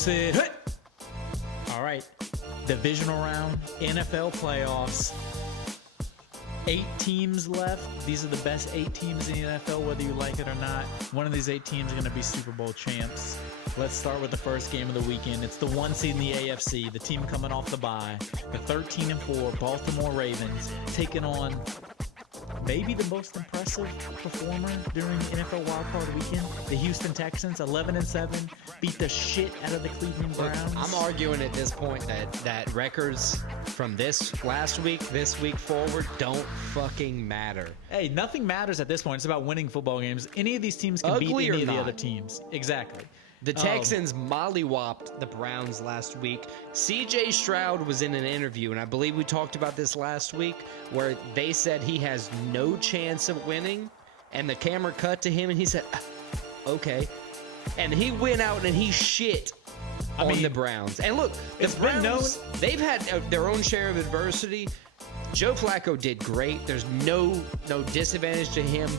what's it? All right. Divisional round, NFL playoffs. 8 teams left. These are the best 8 teams in the NFL, whether you like it or not. One of these 8 teams is going to be Super Bowl champs. Let's start with the first game of the weekend. It's the 1 seed in the AFC, the team coming off the bye, the 13-4 Baltimore Ravens, taking on maybe the most impressive performer during the NFL wildcard weekend, the Houston Texans, 11-7, beat the shit out of the Cleveland Browns. I'm arguing at this point that records from this week forward, don't fucking matter. Hey, nothing matters at this point. It's about winning football games. Any of these teams can beat any of the other teams. Exactly. The Texans mollywopped the Browns last week. C.J. Stroud was in an interview, and I believe we talked about this last week, where they said he has no chance of winning, and the camera cut to him, and he said, okay. And he went out and he shit on the Browns. And look, the Browns, they've had their own share of adversity. Joe Flacco did great. There's no disadvantage to him,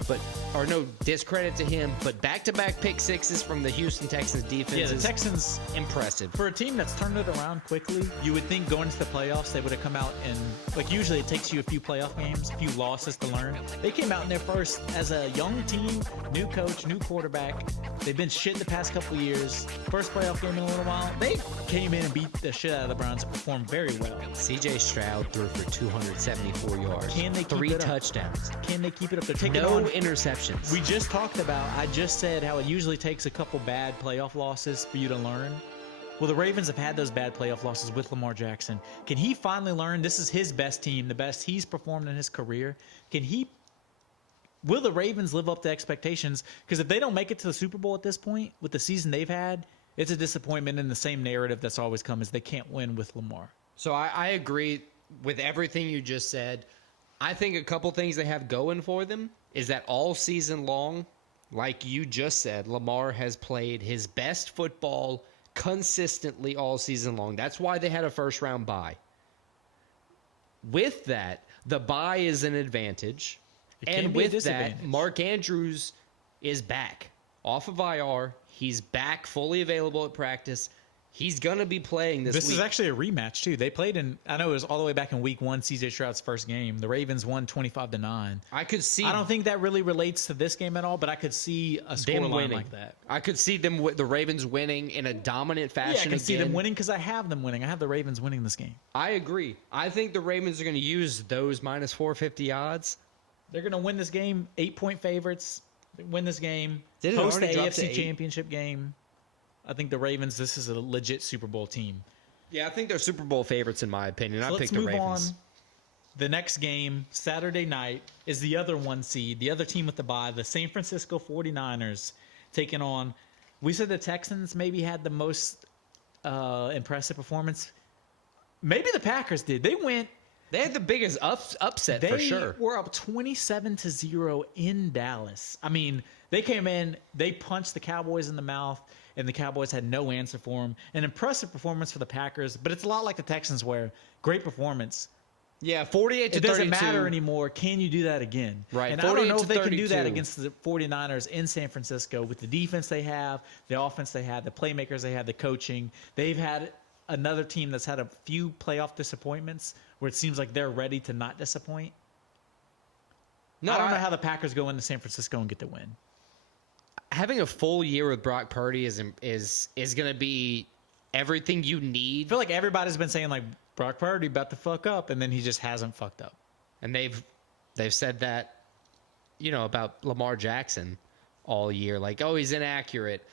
or no discredit to him. But back-to-back pick sixes from the Houston Texans defense. Yeah, the Texans, impressive. For a team that's turned it around quickly, you would think going into the playoffs they would have come out and, like, usually it takes you a few playoff games, a few losses to learn. They came out in their first as a young team, new coach, new quarterback. They've been shit the past couple of years. First playoff game in a little while. They came in and beat the shit out of the Browns and performed very well. C.J. Stroud threw for 274 yards. Can they keep 3 it up? touchdowns. Can they keep it up? They're taking no on interceptions. We just talked about, I just said how it usually takes a couple bad playoff losses for you to learn. Well, the Ravens have had those bad playoff losses with Lamar Jackson. Can he finally learn this is his best team, the best he's performed in his career? Will the Ravens live up to expectations? Because if they don't make it to the Super Bowl at this point, with the season they've had, it's a disappointment in the same narrative that's always come is they can't win with Lamar. So I agree with everything you just said. I think a couple things they have going for them is that all season long, like you just said, Lamar has played his best football consistently all season long. That's why they had a first-round bye. With that, the bye is an advantage. And with that, Mark Andrews is back off of IR. He's back fully available at practice. He's going to be playing this week. This is actually a rematch, too. They played I know it was all the way back in week 1, C.J. Stroud's first game. The Ravens won 25-9. I don't think that really relates to this game at all, but I could see a scoreline like that. I could see the Ravens winning in a dominant fashion. Yeah, I can see them winning because I have them winning. I have the Ravens winning this game. I agree. I think the Ravens are going to use those minus 450 odds. They're going to win this game, 8-point favorites. Win this game, Did it host the already drop to AFC 8? Championship game. I think the Ravens, this is a legit Super Bowl team. Yeah, I think they're Super Bowl favorites in my opinion. I picked the Ravens. Let's move on. The next game, Saturday night, is the other 1 seed, the other team with the bye, the San Francisco 49ers, taking on, we said the Texans maybe had the most impressive performance. Maybe the Packers did. They had the biggest upset for sure. They were up 27-0 in Dallas. I mean, they came in, they punched the Cowboys in the mouth, and the Cowboys had no answer for them. An impressive performance for the Packers, but it's a lot like the Texans where great performance. Yeah, 48-32. It doesn't matter anymore. Can you do that again? Right. And I don't know if they can do that against the 49ers in San Francisco with the defense they have, the offense they have, the playmakers they have, the coaching. They've had another team that's had a few playoff disappointments where it seems like they're ready to not disappoint. I don't know how the Packers go into San Francisco and get the win. Having a full year with Brock Purdy is going to be everything you need. I feel like everybody's been saying like Brock Purdy about to fuck up, and then he just hasn't fucked up. And they've said that, about Lamar Jackson all year. Like, oh, he's inaccurate.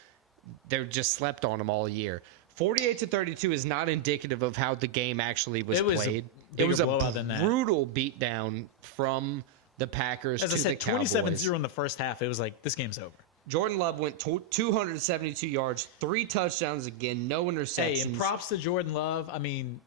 They've just slept on him all year. 48-32 is not indicative of how the game actually was played. It was a brutal beatdown from the Packers to the Cowboys. 27-0 in the first half. It was like, this game's over. Jordan Love went 272 yards, 3 touchdowns again, no interceptions. Hey, and props to Jordan Love. I mean,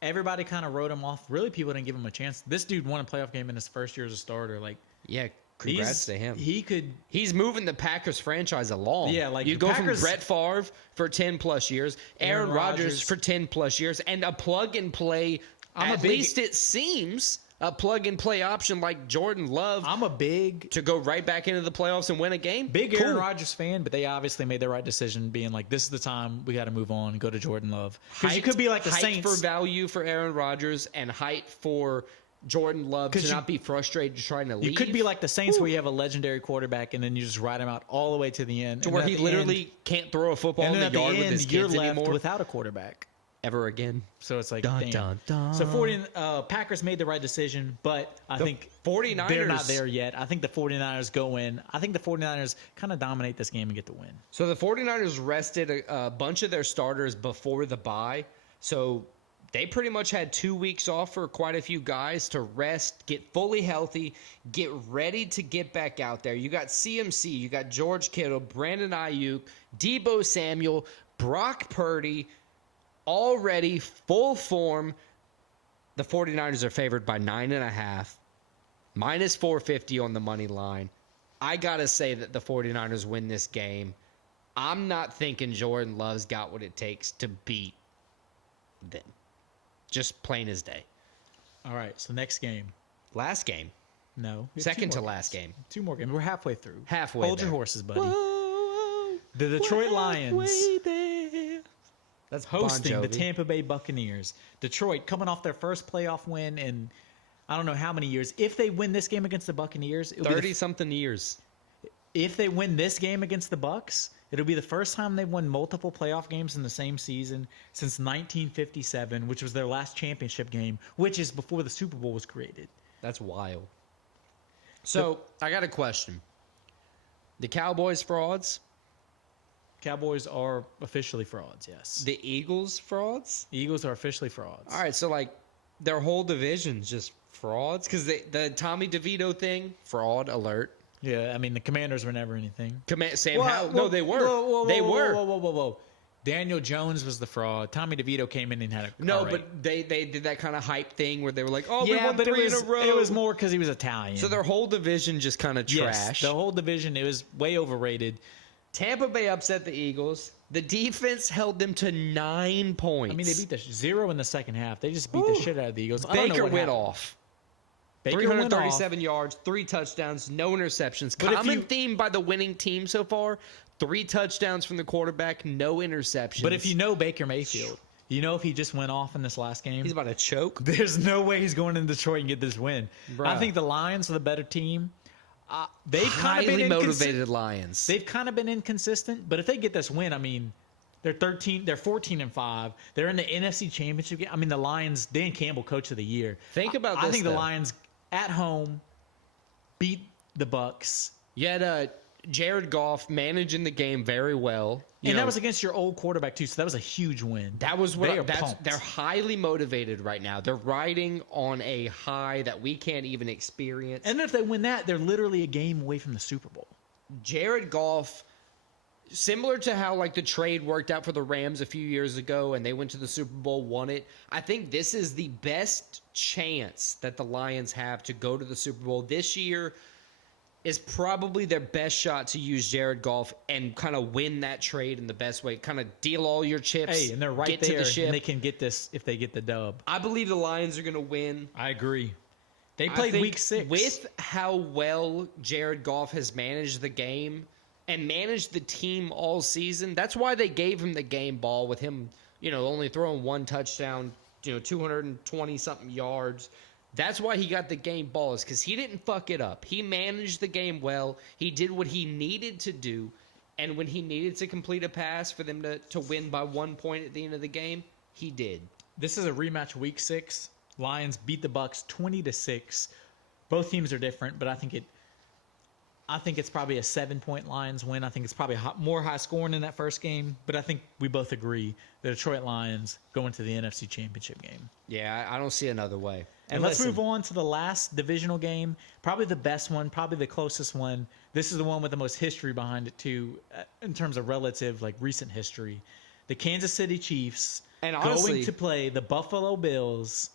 everybody kind of wrote him off. Really, people didn't give him a chance. This dude won a playoff game in his first year as a starter. Like, yeah, congrats to him. He's moving the Packers franchise along. Yeah, like you go from Brett Favre for 10+ years, Aaron Rodgers for 10+ years, and a plug and play. At least it seems a plug-and-play option like Jordan Love I'm a big to go right back into the playoffs and win a game. Aaron Rodgers fan, but they obviously made the right decision, being like, this is the time we got to move on and go to Jordan Love. Because you could be like the height Saints. for value for Aaron Rodgers and height for Jordan Love to not be frustrated trying to leave. You could be like the Saints where you have a legendary quarterback and then you just ride him out all the way to the end. to where he literally can't throw a football in the yard with his you're kids left anymore. without a quarterback. Ever again. So it's like, Dun, damn. dun, dun. So Packers made the right decision, but I think 49ers, they're not there yet. I think the 49ers go in. I think the 49ers kind of dominate this game and get the win. So the 49ers rested a bunch of their starters before the bye. So they pretty much had 2 weeks off for quite a few guys to rest, get fully healthy, get ready to get back out there. You got CMC, you got George Kittle, Brandon Ayuk, Deebo Samuel, Brock Purdy, already full form. The 49ers are favored by 9.5, minus 450 on the money line. I got to say that the 49ers win this game. I'm not thinking Jordan Love's got what it takes to beat them. Just plain as day. All right, so next game. Last game. No. we have Second 2 to more last games. game. 2 more games. We're halfway through. Halfway Hold there. your horses, buddy. Whoa, The Detroit Lions there. That's hosting Bon the Jovi. Tampa Bay Buccaneers. Detroit coming off their first playoff win in I don't know how many years. If they win this game against the Buccaneers, it'll be 30-something years. if they win this game against the Bucs, it'll be the first time they've won multiple playoff games in the same season since 1957, which was their last championship game, which is before the Super Bowl was created. That's wild. So, I got a question. The Cowboys frauds? Cowboys are officially frauds, yes. The Eagles frauds? The Eagles are officially frauds. All right, so like their whole division's just frauds because the Tommy DeVito thing, fraud alert. Yeah, I mean, the Commanders were never anything. Sam Howell. No, they were. They were. Whoa. Daniel Jones was the fraud. Tommy DeVito came in and had a No, all right. but they did that kind of hype thing where they were like, oh, we yeah, won but 3 in a row. it was more because he was Italian. So their whole division just kind of yes, trash. the whole division, it was way overrated. Tampa Bay upset the Eagles. The defense held them to 9 points. I mean, they beat the 0 in the second half. They just beat the shit out of the Eagles. I don't know Baker what went happened. off. Baker went off. 337 yards, 3 touchdowns, no interceptions. But if Common you- theme by the winning team so far: 3 touchdowns from the quarterback, no interceptions. But if you know Baker Mayfield, you know if he just went off in this last game, he's about to choke. there's no way he's going in Detroit and get this win. Bruh. I think the Lions are the better team. They've kind of Highly been motivated Lions. They've kind of been inconsistent, but if they get this win, I mean, they're 14-5. They're in the NFC Championship game. I mean, the Lions, Dan Campbell, Coach of the Year. Think about I this, think the though. Lions at home beat the Bucks. You had Jared Goff managing the game very well. And that was against your old quarterback, too, so that was a huge win. That was They are what pumped. they're highly motivated right now. They're riding on a high that we can't even experience. And then if they win that, they're literally a game away from the Super Bowl. Jared Goff, similar to how like the trade worked out for the Rams a few years ago and they went to the Super Bowl, won it. I think this is the best chance that the Lions have to go to the Super Bowl this year. Is probably their best shot to use Jared Goff and kind of win that trade in the best way. Kind of deal all your chips. Hey, and they're right get there, to the ship. and they can get this if they get the dub. I believe the Lions are going to win. I agree. They I played think Week 6. With how well Jared Goff has managed the game and managed the team all season, that's why they gave him the game ball with him, only throwing 1 touchdown, 220-something yards. That's why he got the game ball, is because he didn't fuck it up. He managed the game well. He did what he needed to do. And when he needed to complete a pass for them to win by 1 point at the end of the game, he did. This is a rematch Week 6. Lions beat the Bucks 20-6. Both teams are different, but I think it's probably a 7-point Lions win. I think it's probably more high scoring in that first game, but I think we both agree the Detroit Lions go into the NFC Championship game. Yeah, I don't see another way. And let's move on to the last divisional game, probably the best one, probably the closest one. This is the one with the most history behind it too, in terms of relative, like recent history. The Kansas City Chiefs And honestly, going to play the Buffalo Bills.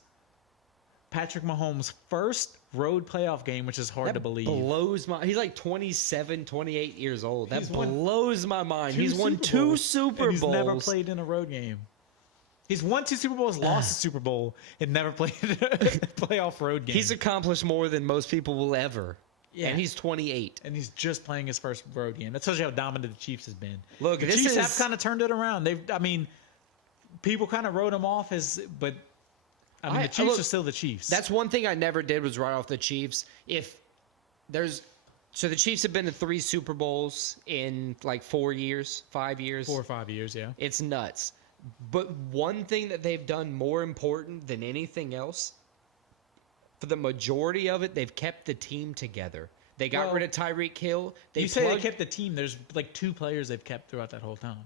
Patrick Mahomes' first road playoff game, which is hard to believe. Blows my. He's like 27, 28 years old. That He's won blows my mind. He's won 2 Bowls, Super and Bowls. He's never played in a road game. He's won 2 Super Bowls, lost a Super Bowl, and never played a playoff road game. He's accomplished more than most people will ever. Yeah. And he's 28. And he's just playing his first road game. That tells you how dominant the Chiefs has been. Look, the this Chiefs is- have kind of turned it around. People kind of wrote them off but the Chiefs look, are still the Chiefs. That's one thing I never did was write off the Chiefs. So the Chiefs have been to 3 Super Bowls in like 4 years, 5 years. 4 or 5 years, yeah. It's nuts. But one thing that they've done more important than anything else, for the majority of it, they've kept the team together. They got rid of Tyreek Hill. You say they kept the team. There's like 2 players they've kept throughout that whole time.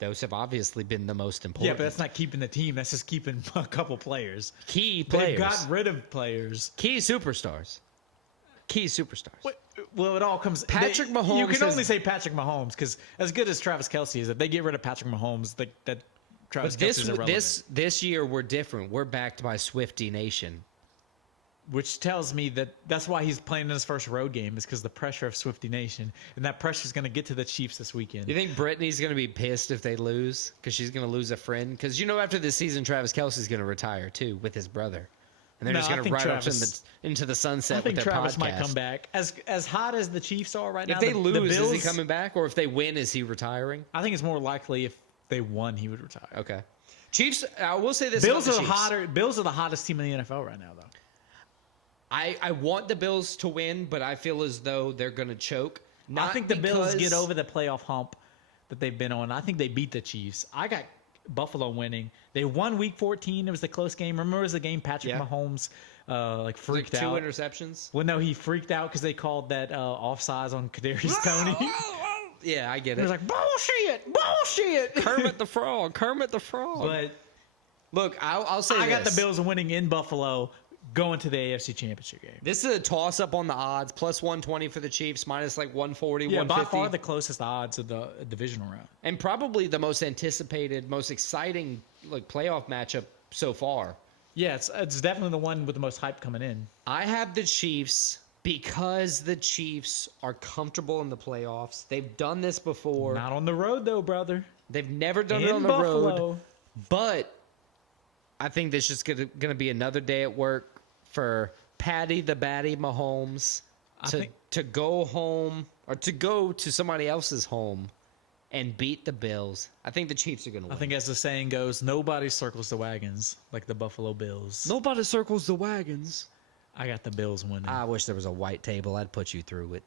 Those have obviously been the most important. Yeah, but that's not keeping the team. That's just keeping a couple players. Key players. They've got rid of players. Key superstars. Well, it all comes. Patrick Mahomes. You can only say Patrick Mahomes because as good as Travis Kelce is, if they get rid of Patrick Mahomes, that Travis Kelce is irrelevant. This year we're different. We're backed by Swiftie Nation. Which tells me that's why he's playing in his first road game is because the pressure of Swiftie Nation, and that pressure is going to get to the Chiefs this weekend. You think Brittany's going to be pissed if they lose because she's going to lose a friend? Because after this season, Travis Kelce's going to retire too with his brother, and they're just going to ride off into the sunset with their Travis podcast. might come back as hot as the Chiefs are right now. If they lose, the Bills, is he coming back, or if they win, is he retiring? I think it's more likely if they won, he would retire. Okay, Chiefs. I will say this: Bills about are the Chiefs. Bills are the hottest team in the NFL right now, though. I want the Bills to win, but I feel as though they're going to choke. I think the Bills get over the playoff hump that they've been on. I think they beat the Chiefs. I got Buffalo winning. They won Week 14. It was the close game. Remember, it was the game Patrick Mahomes freaked out. 2 interceptions. Well, no, he freaked out because they called that offsides on Kadarius Toney. Yeah, I get it. He was like, bullshit. Kermit the Frog. But look, I'll say I got the Bills winning in Buffalo, going to the AFC Championship game. This is a toss-up on the odds. Plus 120 for the Chiefs, minus like 140, Yeah, 150. by far the closest odds of the divisional round. And probably the most anticipated, most exciting playoff matchup so far. Yeah, it's definitely the one with the most hype coming in. I have the Chiefs because the Chiefs are comfortable in the playoffs. They've done this before. Not on the road, though, brother. They've never done it on the road. But I think this is just going to be another day at work for Patty the Batty Mahomes to go home or to go to somebody else's home and beat the Bills. I think the Chiefs are going to win. I think as the saying goes, nobody circles the wagons like the Buffalo Bills. Nobody circles the wagons. I got the Bills winning. I wish there was a white table. I'd put you through it.